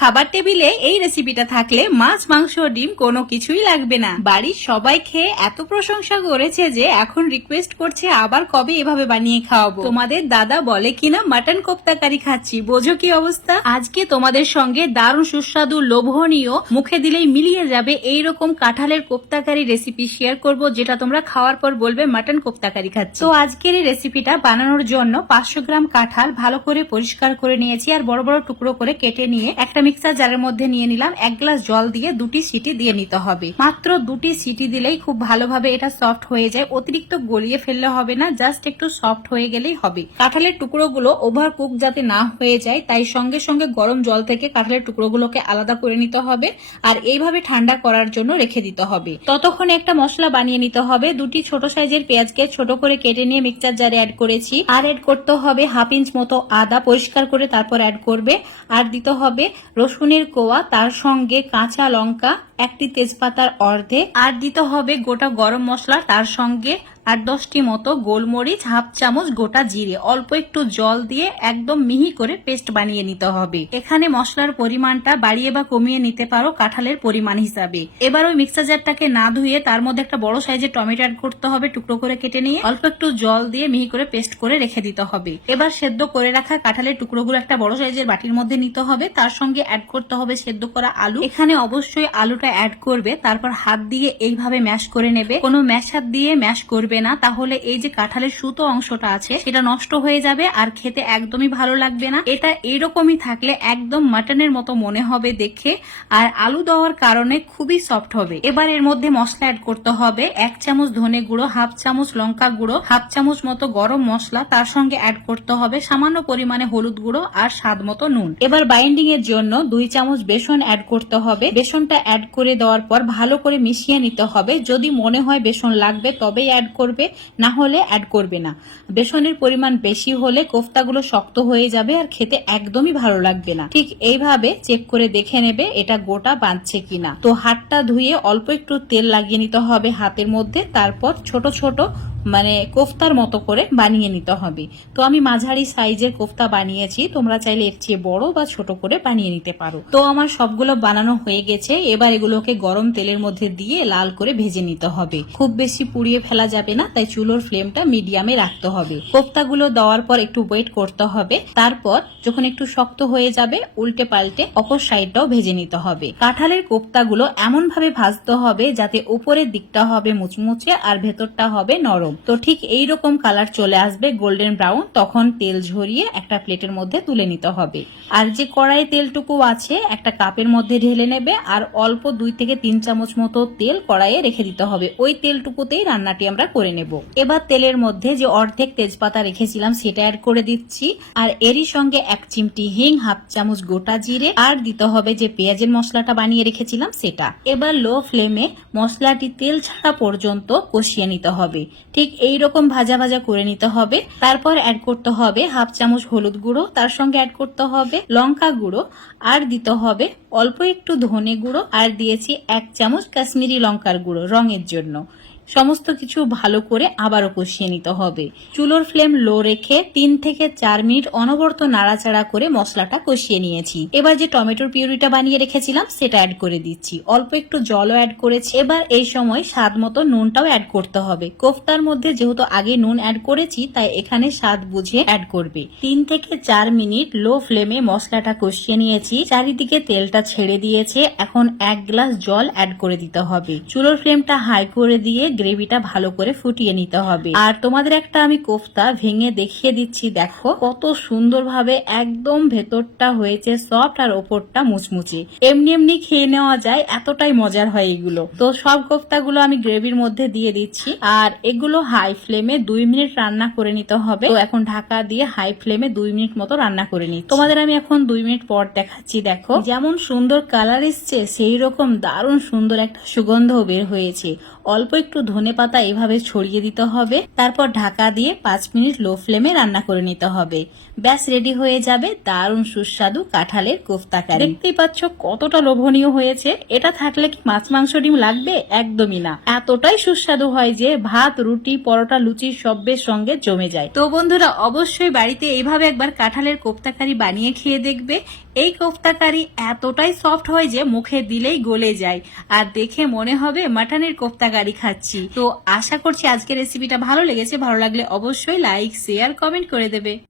খাবার টেবিলে এই রেসিপিটা থাকলে মাছ মাংস ডিম কোনো কিছুই লাগবে না। বাড়ির সবাই খেয়ে এত প্রশংসা করেছে যে এখন রিকোয়েস্ট করছে আবার কবে এভাবে বানিয়ে খাওয়াবো। তোমাদের দাদা বলে কিনা মাটন কোপ্তা কারি খাচ্ছি, বোঝো কি অবস্থা। আজকে তোমাদের সঙ্গে দারুণ সুস্বাদু লোভনীয় মুখে দিলেই মিলিয়ে যাবে এইরকম কাঁঠালের কোপ্তা কারি রেসিপি শেয়ার করব, যেটা তোমরা খাওয়ার পর বলবে মাটন কোপ্তা কারি খাচ্ছি। তো আজকের এই রেসিপিটা বানানোর জন্য 500 গ্রাম কাঁঠাল ভালো করে পরিষ্কার করে নিয়েছি আর বড় বড় টুকরো করে কেটে নিয়ে একটা মিক্সার জারের মধ্যে নিয়ে নিলাম। 1 গ্লাস জল দিয়ে 2টি সিটি দিয়ে নিতে হবে। মাত্র 2টি সিটি দিলেই খুব ভালোভাবে এটা সফট হয়ে যায়, অতিরিক্ত গলিয়ে ফেললে হবে না, জাস্ট একটু সফট হয়ে গেলেই হবে। কাঁঠালের টুকরোগুলো ওভার কুক যাতে না হয়ে যায় তাই সঙ্গে সঙ্গে গরম জল থেকে কাঁঠালের টুকরোগুলোকে আলাদা করে নিতে হবে আর এইভাবে ঠান্ডা করার জন্য রেখে দিতে হবে। ততক্ষণে একটা মশলা বানিয়ে নিতে হবে। 2টি ছোট সাইজের পেঁয়াজকে ছোট করে কেটে নিয়ে মিক্সচার জারে অ্যাড করেছি আর অ্যাড করতে হবে 1/2 ইঞ্চ মতো আদা পরিষ্কার করে তারপর অ্যাড করবে। আর দিতে হবে রসুনের কোয়া, তার সঙ্গে কাঁচা লঙ্কা, 1টি তেজপাতার অর্ধেক, আর দিতে হবে গোটা গরম মশলা, তার সঙ্গে 8-10টি মতো গোলমরিচ, 1/2 চামচ গোটা জিরে, অল্প একটু জল দিয়ে একদম মিহি করে পেস্ট বানিয়ে নিতে হবে। এখানে মশলার পরিমাণটা বাড়িয়ে বা কমিয়ে নিতে পারো কাঁঠালের পরিমাণ হিসাবে। এবার ওই মিক্সার জারটাকে না ধুয়ে তার মধ্যে একটা বড় সাইজের টমেটো অ্যাড করতে হবে, টুকরো করে কেটে নিয়ে অল্প একটু জল দিয়ে মিহি করে পেস্ট করে রেখে দিতে হবে। এবার সেদ্ধ করে রাখা কাঁঠালের টুকরোগুলো একটা বড় সাইজের বাটির মধ্যে নিতে হবে, তার সঙ্গে অ্যাড করতে হবে সেদ্ধ করা আলু। এখানে অবশ্যই আলুটা অ্যাড করবে, তারপর হাত দিয়ে এইভাবে ম্যাশ করে নেবে। কোনো ম্যাশ হাত দিয়ে ম্যাশ করবে না, তাহলে এই যে কাঁঠালের সুতো অংশটা আছে সেটা নষ্ট হয়ে যাবে আর খেতে একদমই ভালো লাগবে না। এটা এইরকমই থাকলে একদম মাটনের মতো মনে হবে দেখে, আর আলু দেওয়ার কারণে খুবই সফট হবে। এবার এর মধ্যে মশলা অ্যাড করতে হবে 1 চামচ ধনে গুঁড়ো, 1/2 চামচ লঙ্কা গুঁড়ো, 1/2 চামচ মতো গরম মশলা, তার সঙ্গে অ্যাড করতে হবে সামান্য পরিমাণে হলুদ গুঁড়ো আর স্বাদ মতো নুন। এবার বাইন্ডিং এর জন্য 2 চামচ বেসন অ্যাড করতে হবে। বেসনটা অ্যাড করে দেওয়ার পর ভালো করে মিশিয়ে নিতে হবে। যদি মনে হয় বেসন লাগবে তবেই অ্যাড করবে, না হলে অ্যাড করবে না। বেসনের পরিমাণ বেশি হলে কোফতাগুলো শক্ত হয়ে যাবে আর খেতে একদমই ভালো লাগবে না। ঠিক এইভাবে চেক করে দেখে নেবে এটা গোটা বাঁধছে কিনা। তো হাতটা ধুয়ে অল্প একটু তেল লাগিয়ে নিতে হবে হাতের মধ্যে, তারপর ছোট ছোট কোফতার মতো করে বানিয়ে নিতে হবে। তো আমি মাঝারি সাইজের কোফতা বানিয়েছি, তোমরা চাইলে এর চেয়ে বড় বা ছোট করে বানিয়ে নিতে পারো। তো আমার সবগুলো বানানো হয়ে গেছে। এবার এগুলোকে গরম তেলের মধ্যে দিয়ে লাল করে ভেজে নিতে হবে। খুব বেশি পুড়িয়ে ফেলা যাবে না, তাই চুলোর ফ্লেমটা মিডিয়ামে রাখতে হবে। কোফতাগুলো দেওয়ার পর একটু ওয়েট করতে হবে, তারপর যখন একটু শক্ত হয়ে যাবে উল্টে পাল্টে অপর সাইডটাও ভেজে নিতে হবে। কাঁঠালের কোফতাগুলো এমন ভাবে ভাজতে হবে যাতে উপরের দিকটা হবে মুচমুচে আর ভেতরটা হবে নরম। তো ঠিক এইরকম কালার চলে আসবে গোল্ডেন ব্রাউন, তখন তেল ঝরিয়ে একটা প্লেটের মধ্যে তুলে নিতে হবে। আর যে কড়াই তেলটুকু আছে একটা কাপের মধ্যে ঢেলে নেবে আর অল্প 2 থেকে 3 চামচ মতো তেল কড়াইয়ে রেখে দিতে হবে। ওই তেলটুকুতেই রান্নাটি আমরা করে নেব। এবার তেলের মধ্যে যে অর্ধেক তেজপাতা রেখেছিলাম সেটা অ্যাড করে দিচ্ছি আর এরই সঙ্গে 1 চিমটি হিং, 1/2 চামচ গোটা জিরে আর দিতে হবে যে পেঁয়াজের মশলাটা বানিয়ে রেখেছিলাম সেটা। এবার লো ফ্লেমে মশলাটি তেল ছাড়া পর্যন্ত কষিয়ে নিতে হবে। ঠিক এইরকম ভাজা ভাজা করে নিতে হবে। তারপর অ্যাড করতে হবে 1/2 চামচ হলুদ গুঁড়ো, তার সঙ্গে অ্যাড করতে হবে লঙ্কা গুঁড়ো আর দিতে হবে অল্প একটু ধনে গুঁড়ো আর দিয়েছি 1 চামচ কাশ্মীরি লঙ্কার গুঁড়ো রঙের জন্য। সমস্ত কিছু ভালো করে আবারও কষিয়ে নিতে হবে। চুলোর ফ্লেম লো রেখে 3 থেকে 4 মিনিট অনবরত নাড়াচাড়া করে মশলাটা কষিয়ে নিয়েছি। এবার যে টমেটোর পিউরিটা বানিয়ে রেখেছিলাম সেটা অ্যাড করে দিচ্ছি, অল্প একটু জলও অ্যাড করেছি। এবার এই সময় স্বাদ মতো নুনটাও অ্যাড করতে হবে। কোফতার মধ্যে যেহেতু আগে নুন অ্যাড করেছি তাই এখানে স্বাদ বুঝে অ্যাড করবে। 3 থেকে 4 মিনিট লো ফ্লেমে মশলাটা কষিয়ে নিয়েছি, চারিদিকে তেলটা ছেড়ে দিয়েছে। এখন 1 গ্লাস জল অ্যাড করে দিতে হবে। চুলোর ফ্লেমটা হাই করে দিয়ে গ্রেভিটা ভালো করে ফুটিয়ে নিতে হবে। আর তোমাদের একটা আমি কোফতা ভেঙে দেখিয়ে দিচ্ছি, দেখো কত সুন্দরভাবে একদম ভেতরটা হয়েছে সফট আর ওপরটা মুচমুচে। এমনি এমনি খেয়ে নেওয়া যায়, এতটাই মজার হয় এগুলো। তো সব কোফতাগুলো আমি গ্রেভির মধ্যে দিয়ে দিচ্ছি আর এগুলো হাই ফ্লেমে 2 মিনিট রান্না করে নিতে হবে। তো এখন ঢাকা দিয়ে হাই ফ্লেমে 2 মিনিট মতো রান্না করে নিচ্ছি। তোমাদের আমি এখন 2 মিনিট পর দেখাচ্ছি। দেখো যেমন সুন্দর কালার এসছে সেই রকম দারুণ সুন্দর একটা সুগন্ধ বের হয়েছে। অল্প একটু ধনেপাতা এভাবে ছড়িয়ে দিতে হবে, তারপর ঢাকা দিয়ে 5 মিনিট লো ফ্লেমে রান্না করে নিতে হবে। ব্যাস রেডি হয়ে যাবে দারুণ সুস্বাদু কাঁঠালের কোফতা কারি। দেখতেই পাচ্ছ কতটা লোভনীয় হয়েছে। এটা থাকলে কি মাছ মাংস ডিম লাগবে? একদমই না, এতটাই সুস্বাদু হয় যে ভাত, রুটি, পরোটা, লুচি সবের সঙ্গে জমে যায়। তো বন্ধুরা অবশ্যই বাড়িতে এইভাবে একবার কাঁঠালের কোফতা কারি বানিয়ে খেয়ে দেখবে। এই কোফতা কারি এতটাই সফট হয় যে মুখে দিলেই গলে যায়, আর দেখে মনে হবে মাটনের কোফতা কারি খাচ্ছি। তো আশা করছি আজকের রেসিপিটা ভালো লেগেছে। ভালো লাগলে অবশ্যই লাইক, শেয়ার, কমেন্ট করে দেবে।